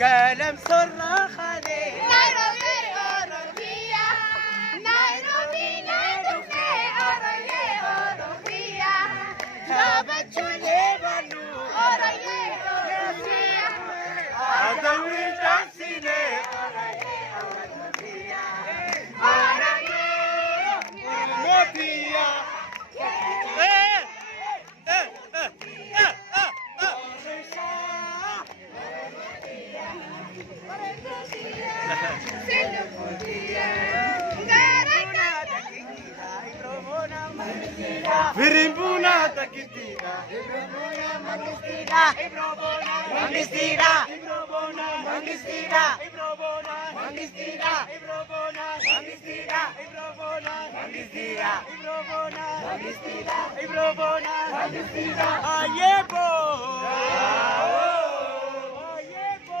قلم صراخ عليه نيروبي أوروبية نيروبي ندفع أوريه أوروبية جابت جليبانو أوريه أوروبية عدوي جاسيني الموتية Firimbuna takitira, mangistina, mangistina, mangistina, mangistina, mangistina, ayebo, ayebo,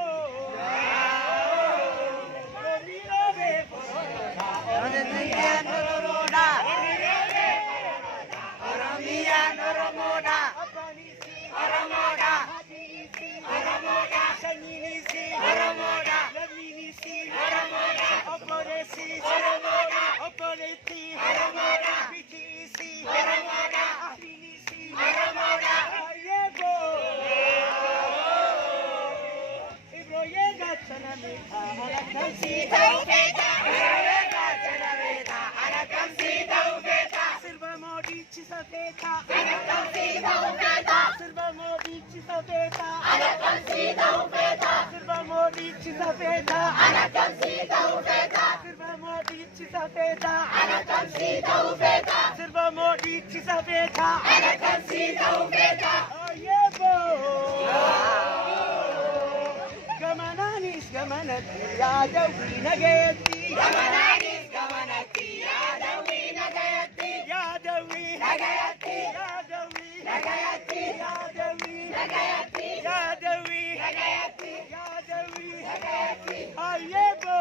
يا دوي نجيتي يا منانيس كمانتي يا دوي نجيتي يا دوي نجيتي يا دوي نجيتي يا دوي نجيتي يا دوي نجيتي يا دوي نجيتي أيبو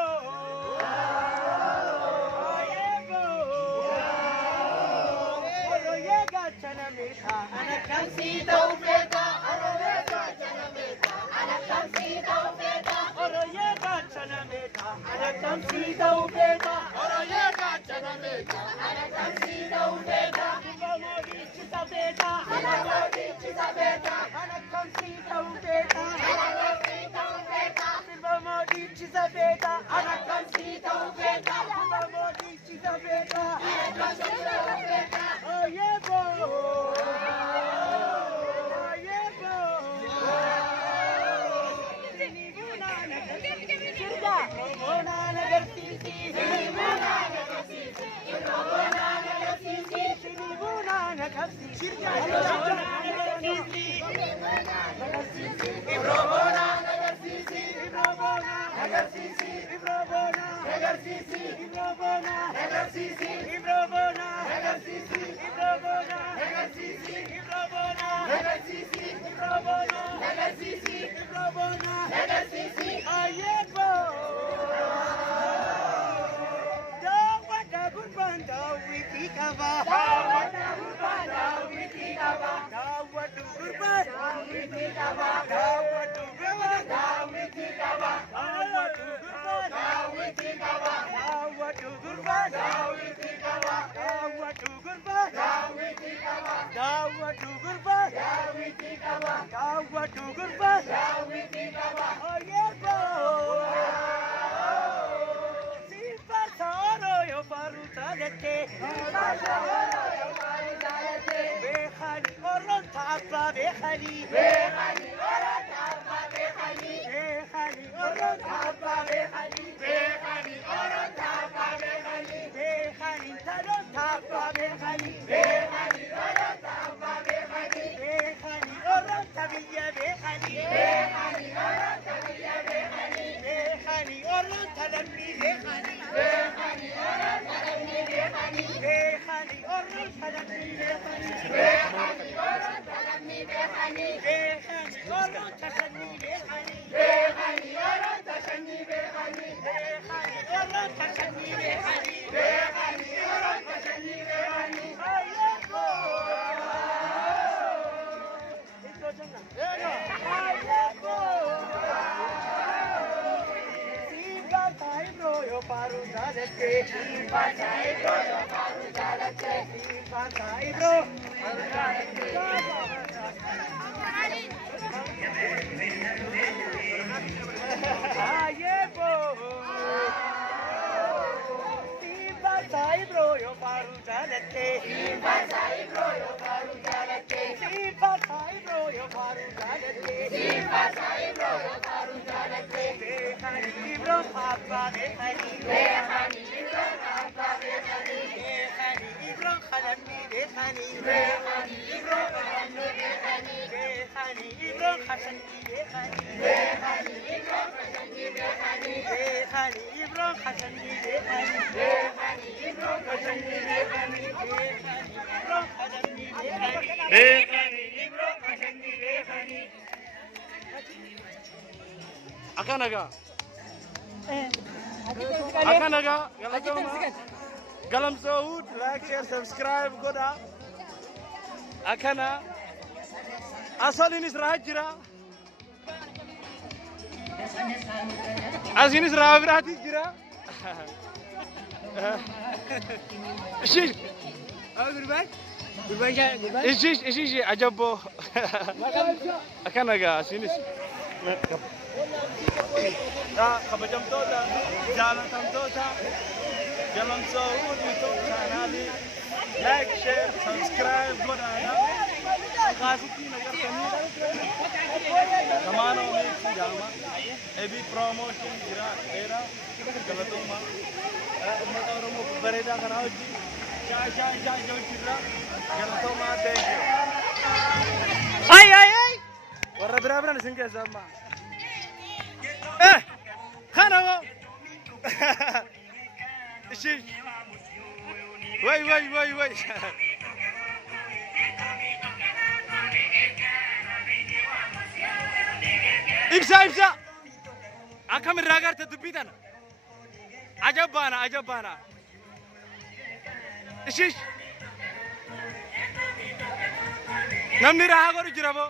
أيبو أرويجا تناميها أنا كمسي توفيتا أرويجا تناميها أنا كمسي توفيتا أرويجا تناميها أنا كمسي توفيتا أرويجا تناميها أنا كمسي توفيتا Modici sapeta أنا modici sapeta أنا كمسي توفيتا أنا كمسي توفيتا Silva modici sapeta أنا كمسي توفيتا Silva modici sapeta أنا كمسي توفيتا أيبو أيبو سنيبونا نجرسيسي روبونا نجرسيسي سنيبونا نجرسيسي روبونا نجرسيسي سنيبونا نجرسيسي روبونا نجرسيسي روبونا نجرسيسي روبونا نجرسيسي روبونا نجرسيسي روبونا نجرسيسي روبونا نجرسيسي روبونا نجرسيسي روبونا نجرسيسي روبونا نجرسيسي روبونا نجرسيسي أيبو paru jalate. Ibro yo paru jalate. Ibro paru jalate. Ayebo. Ibro yo paru jalate. Ibro yo paru jalate. Ibro yo paru jalate. Ibro papa behani. Ibro khalami behani. Ibro khalami behani. Ibro khashani behani. Ibro khashani behani. Ibro khashani behani. Ibro khashani behani. Ibro khashani behani. Ibro khashani behani. Akanaga. Akanaga. Galam Saud, like, share, subscribe, go down. Akana. Asalin is Rajira. Asin is Ravirati Jira. Shish. Goodbye. Goodbye. Ishi, Ajabo. Akanaga, Asin is. Kabajam Tota, Jalatam Tota, Galam Saud, YouTube channel. Like, share, subscribe, go down. Kamano mix jama, ebi promotion jira era, galatoma. Umata orang mau bereda karena uji, jauh jira, galatoma thank you. Ay, warna berapa nih singkat sama? Kana wo? Isi, woi. Ibsa. Akam ragar te tupitan. Ajab bana. Ishi. Namni raha goru jirabo.